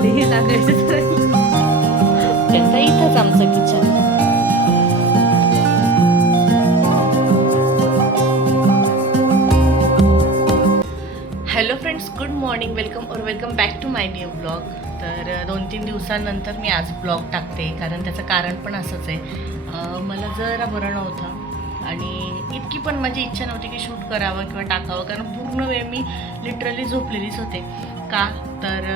चालली हे सांगायचं त्यांचा इथंच आमचं kitchen. Hello friends, good morning, welcome back to my new blog. तर 2-3 दिवसांनंतर मी आज ब्लॉग टाकते, कारण त्याचं कारण पण असंच आहे. मला जरा बरं नव्हतं आणि इतकी पण माझी इच्छा नव्हती की शूट करावं किंवा टाकावं, कारण पूर्ण वेळ मी लिटरली झोपलेलीच होते. का तर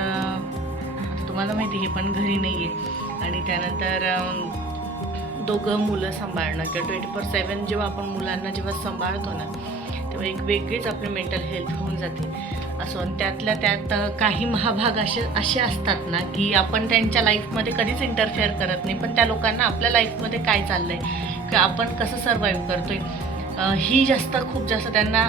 तुम्हाला माहिती हे पण घरी नाही आहे आणि त्यानंतर दोघं मुलं सांभाळणं किंवा 24/7 जेव्हा आपण मुलांना जेव्हा सांभाळतो ना, तेव्हा एक वेगळीच आपली मेंटल हेल्थ होऊन जाते. असो, आणि त्यातल्या त्यात काही महाभाग असे असतात ना की आपण त्यांच्या लाईफमध्ये कधीच इंटरफेअर करत नाही, पण त्या लोकांना आपल्या लाईफमध्ये काय चाललं आहे किंवा आपण कसं सर्वाईव्ह करतोय ही खूप जास्त त्यांना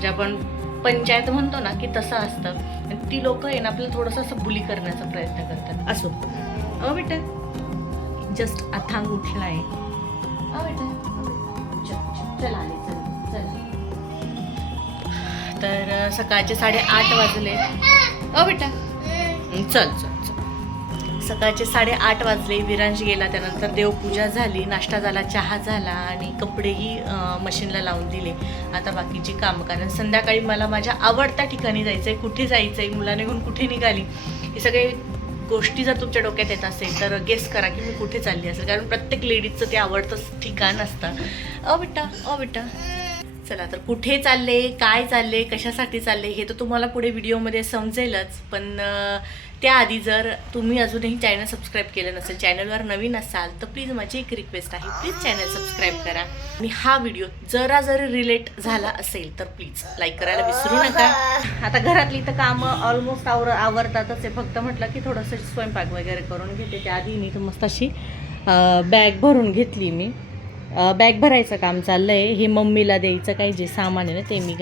जे आपण पंचायत म्हणतो ना की तसं असतं. आणि ती लोक आहे ना आपल्याला थोडंसं असं बुली करण्याचा प्रयत्न करतात. असो बेटा, जस्ट अथांग उठला आहे. बेटा चला आले, चला. तर सकाळचे 8:30 वाजले. बेटा चल चल चल. सकाळचे 8:30 वाजले. विरांश गेला, त्यानंतर देवपूजा झाली, नाश्ता झाला, चहा झाला आणि कपडेही मशीनला लावून दिले. आता बाकीची कामं, कारण संध्याकाळी मला माझ्या आवडत्या ठिकाणी जायचं आहे. कुठे जायचं आहे, मुला निघून कुठे निघाली, हे सगळे गोष्टी जर तुमच्या डोक्यात येत असेल तर गेस करा की मी कुठे चालली असेल, कारण प्रत्येक लेडीजचं ते आवडतं ठिकाण असतं. बेटा चला, तर कुठे चालले, काय चालले, कशासाठी चालले हे तर तुम्हाला पुढे व्हिडिओमध्ये समजेलच. पण त्याआधी जर तुम्ही अजूनही चॅनल सबस्क्राईब केलं नसेल, चॅनलवर नवीन असाल तर प्लीज माझी एक रिक्वेस्ट आहे, प्लीज चॅनल सबस्क्राईब करा. आणि हा व्हिडिओ जरी रिलेट झाला असेल तर प्लीज लाईक करायला विसरू नका. आता घरातली तर कामं ऑलमोस्ट आवरतातच आहे. फक्त म्हटलं की थोडंसं स्वयंपाक वगैरे करून घेते. त्याआधी मी तर मस्त अशी बॅग भरून घेतली. मी बॅग भरायचं काम चाललं आहे. हे मम्मीला द्यायचं काही जे सामान आहे ना ते मी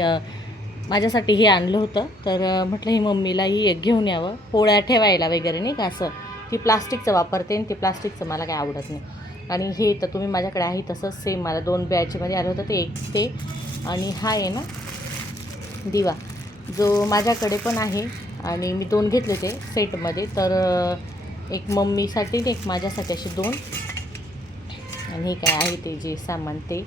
माझ्यासाठी हे आणलं होतं. तर म्हटलं हे मम्मीलाही एक घेऊन यावं, पोळ्या ठेवायला वगैरे नाही का. असं ती प्लास्टिकचं वापरते आणि ते प्लास्टिकचं मला काही आवडत नाही. आणि हे तर तुम्ही माझ्याकडे आहे तसंच सेम मला 2 बॅचमध्ये आलं होतं, ते आणि हा आहे ना दिवा, जो माझ्याकडे पण आहे आणि मी 2 घेतले ते सेटमध्ये. तर एक मम्मीसाठी एक माझ्यासाठी असे 2. आणि हे काय आहे ते जे सामान ते.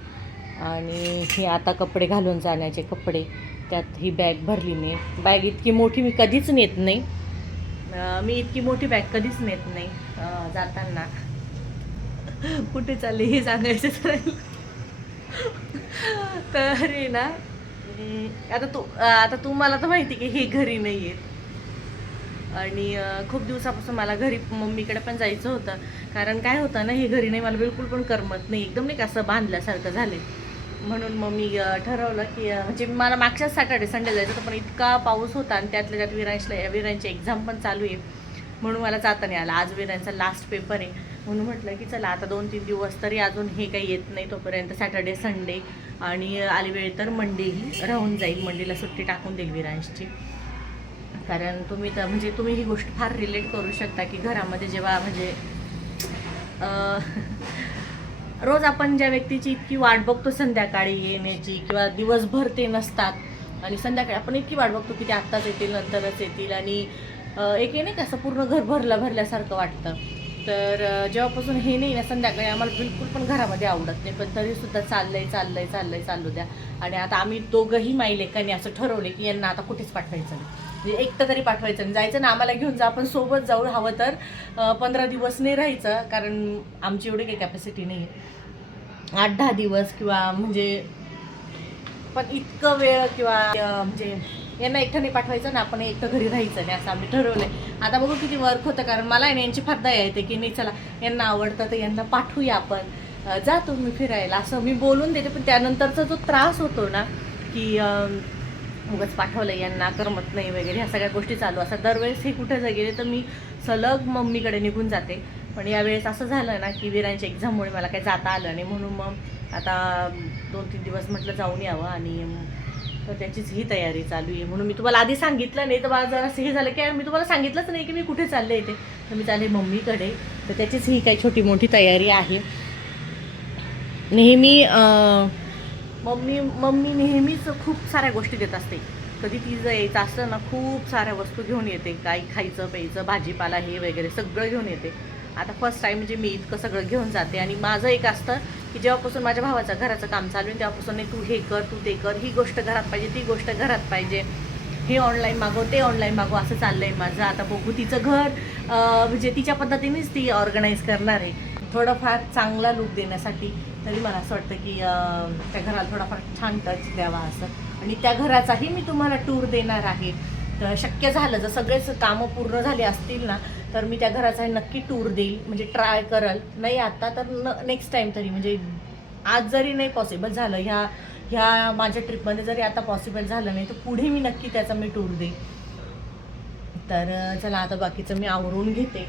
आणि हे आता कपडे घालून जाण्याचे कपडे, त्यात ही बॅग भरली मी. बॅग इतकी मोठी मी कधीच नेत नाही. मी इतकी मोठी बॅग कधीच नेत नाही जाताना. कुठे चालले हे सांगायचं राहील. तर हे ना आता तुम्हाला तर माहिती की हे घरी नाही आहेत आणि खूप दिवसापासून मला घरी मम्मीकडे पण जायचं होतं. कारण काय होतं ना, हे घरी नाही, मला बिलकुल पण करमत नाही, एकदम नाही का असं बांधल्यासारखं झाले. म्हणून मग मी ठरवलं की म्हणजे मला मागच्याच सॅटर्डे संडे जायचं होतं, पण इतका पाऊस होता आणि त्यातल्या त्यात विरांची एक्झाम पण चालू आहे, म्हणून मला जाता नाही आलं. आज विरांचा लास्ट पेपर आहे, म्हणून म्हटलं की चला आता 2-3 दिवस तरी अजून हे काही येत नाही, तोपर्यंत सॅटर्डे संडे आणि आली वेळ तर मंडेही राहून जाईल. मंडेला सुट्टी टाकून देईल विरांशची. कारण तुम्ही ही गोष्ट फार रिलेट करू शकता की घरामध्ये जेव्हा म्हणजे रोज आपण ज्या व्यक्तीची इतकी वाट बघतो संध्याकाळी येण्याची किंवा दिवसभर ते नसतात आणि संध्याकाळी आपण इतकी वाट बघतो की ते आत्ताच येतील, नंतरच येतील आणि एक नाही का असं पूर्ण घर भरल्यासारखं वाटतं. तर जेव्हापासून हे नाही ना संध्याकाळी, आम्हाला बिलकुल पण घरामध्ये आवडत नाही, पण तरीसुद्धा चालू द्या. आणि आता आम्ही दोघंही माईलेकांनी असं ठरवले की यांना आता कुठेच पाठवायचं नाही, म्हणजे एकटं तरी पाठवायचं नाही. जायचं ना आम्हाला घेऊन जा, आपण सोबत जाऊ, हवं तर 15 दिवस नाही राहायचं, कारण आमची एवढी काही कॅपॅसिटी नाही आहे. 8-10 दिवस किंवा म्हणजे पण इतकं वेळ किंवा म्हणजे यांना एकटं नाही पाठवायचं ना, आपण एकटं घरी राहायचं नाही असं आम्ही ठरवलंय. आता बघू किती वर्क होतं, कारण मला यांची फार दया येते की नाही चला यांना आवडतं तर यांना पाठवूया आपण, जा तुम्ही फिरायला, असं मी बोलून देते. पण त्यानंतरचा जो त्रास होतो ना की उगाच पाठवलं, यांना करमत नाही वगैरे, ह्या सगळ्या गोष्टी चालू असतात. दरवेळेस हे कुठे जर गेले तर मी सलग मम्मीकडे निघून जाते. पण यावेळेस असं झालं ना की विरांच्या एक्झाममुळे मला काही जाता आलं नाही, म्हणून मग आता 2-3 दिवस म्हटलं जाऊन यावं. आणि तर त्याचीच ही तयारी चालू आहे. म्हणून मी तुम्हाला आधी सांगितलं नाही, तर मला जरा हे झालं की मी तुम्हाला सांगितलंच नाही की मी कुठे चालले येते, तर मी चालले मम्मीकडे. तर त्याचीच ही काही छोटी मोठी तयारी आहे. नेहमी मम्मी नेहमीच खूप साऱ्या गोष्टी देत असते कधी ती जर यायचं असलं ना खूप साऱ्या वस्तू घेऊन येते, काही खायचं प्यायचं भाजीपाला हे वगैरे सगळं घेऊन येते. आता फर्स्ट टाईम म्हणजे मी इतकं सगळं घेऊन जाते. आणि माझं एक असतं की जेव्हापासून माझ्या भावाचं घराचं काम चालू आहे तेव्हापासून नाही तू हे कर तू ते कर, ही गोष्ट घरात पाहिजे ती गोष्ट घरात पाहिजे, हे ऑनलाईन मागव ते ऑनलाईन मागव, असं चाललं आहे माझं. आता बघू तिचं घर म्हणजे तिच्या पद्धतीनेच ती ऑर्गनाईज करणार आहे. थोडंफार चांगला लूक देण्यासाठी तरी मला असं वाटतं की त्या घराला थोडाफार छान टच द्यावा असं. आणि त्या घराचाही मी तुम्हाला टूर देणार आहे. तर शक्य झालं जर सगळेच कामं पूर्ण झाले असतील ना तर मी त्या घराचा नक्की टूर देईल, म्हणजे ट्राय करल. नाही आता तर नेक्स्ट टाईम तरी, म्हणजे आज जरी नाही पॉसिबल झालं ह्या माझ्या ट्रिपमध्ये जरी आता पॉसिबल झालं नाही तर पुढे मी नक्की त्याचा मी टूर देईल. तर चला आता बाकीचं मी आवरून घेते,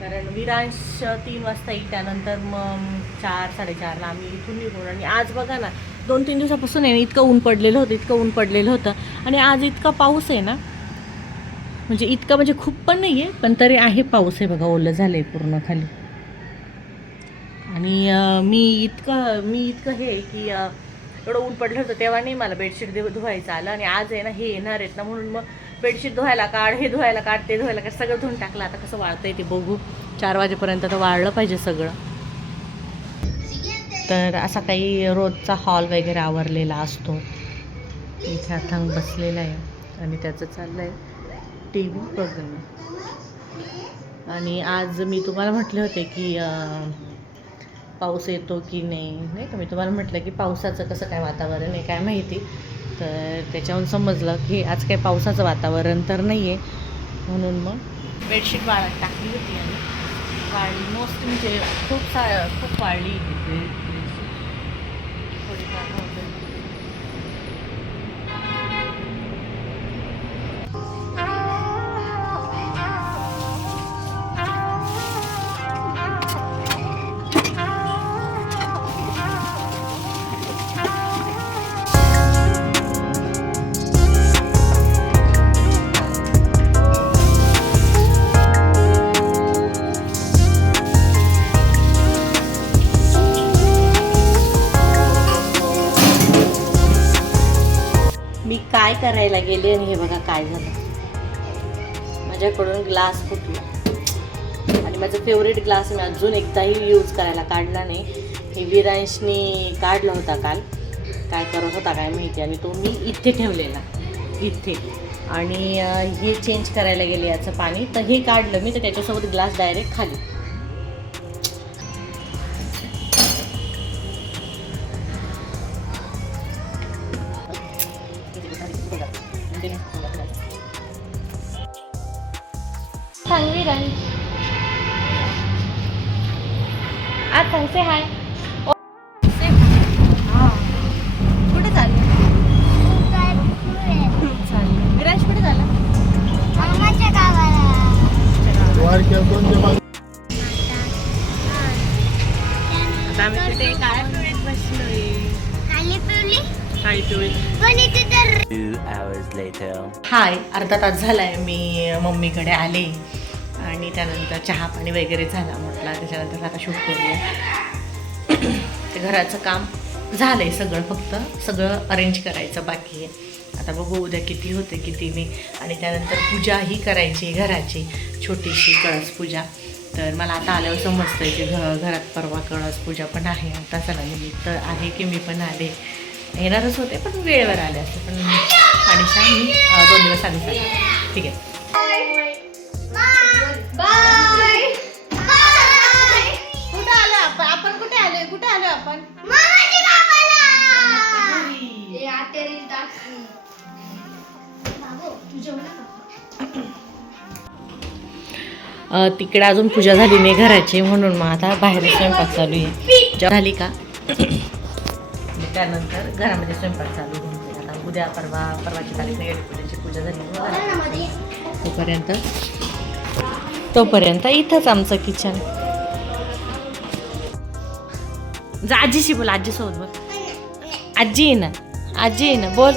कारण विरांश 3 वाजता येईल. त्यानंतर मग 4-4:30ला आम्ही इथून निघून. आणि आज बघा ना 2-3 दिवसापासून आहे इतकं ऊन पडलेलं होतं आणि आज इतका पाऊस आहे ना, म्हणजे इतका म्हणजे खूप पण नाही आहे पण तरी आहे पाऊस आहे बघा, ओलं झालं आहे पूर्ण खाली. आणि मी इतकं हे की एवढं ऊन पडलं होतं तेव्हा नाही मला बेडशीट धुवायचं आलं. आणि आज आहे ना हे येणार आहेत ना म्हणून मग बेडशीट धुवायला काढ, हे धुवायला काढ, ते धुवायला काढ, सगळं धुवून टाकलं. आता कसं वाळतंय ते बघू, 4 वाजेपर्यंत तर वाळलं पाहिजे सगळं. तर असा काही रोजचा हॉल वगैरे आवरलेला असतो. इथे अथांग बसलेला आहे आणि त्याचं चाललं आहे TV बघणं. आणि आज मी तुम्हाला म्हटले होते की पाऊस येतो की नाही तर मी तुम्हाला म्हटलं की पावसाचं कसं काय वातावरण आहे काय माहिती. तर त्याच्याहून समजलं की आज काही पावसाचं वातावरण तर नाही आहे, म्हणून मग बेडशीट वाळत टाकली होती आणि वाळली मोस्ट म्हणजे खूप वाळली थोडीफार होतं. काय करायला गेले आणि हे बघा काय झालं, माझ्याकडून ग्लास फुटला. आणि माझं फेवरेट ग्लास मी अजून एकदाही यूज करायला काढला नाही. हे विरांशनी काढला होता काल, काय करत होता काय माहिती, आणि तो मी इथे ठेवलेला इथे. आणि हे चेंज करायला गेले याचं पाणी, तर हे काढलं मी तर त्याच्यासोबत ग्लास डायरेक्ट खाली. आता से हाय कुठे चाललं विराज, कुठे झालं? मामाच्या गावाला. आता आम्ही कुठे काळ्या पिवळीत बसलोय. काळी पिवळी. हाय, अर्धा तास झालाय मी मम्मीकडे आले आणि त्यानंतर चहा पाणी वगैरे झाला म्हटलं त्याच्यानंतर आता शूट करूया. ते घराचं काम झालं आहे सगळं, फक्त सगळं अरेंज करायचं बाकी आहे. आता बघू उद्या किती होते किती नाही. आणि त्यानंतर पूजाही करायची घराची, छोटीशी कळस पूजा. तर मला आता आल्यावर समजतं आहे की घरात परवा कळस पूजा पण आहे. आता चला निमित्त आहे की मी पण आले, येणारच होते पण वेळेवर आले असते, पण आणिशा मी 2 दिवस आधी झाले. ठीक आहे, आपण कुठे आलोय आपण? तिकडे अजून पूजा झाली नाही घराची, म्हणून मग आता बाहेर स्वयंपाक चालू आहे. झाली का त्यानंतर घरामध्ये स्वयंपाक चालू होईल. आता उद्या परवाची तारीख नाही, पूजेची पूजा झाली तोपर्यंत इथंच आमचं किचन. जा आजीशी बोल, आजीसोबत बोल. आजी आहे ना बोल.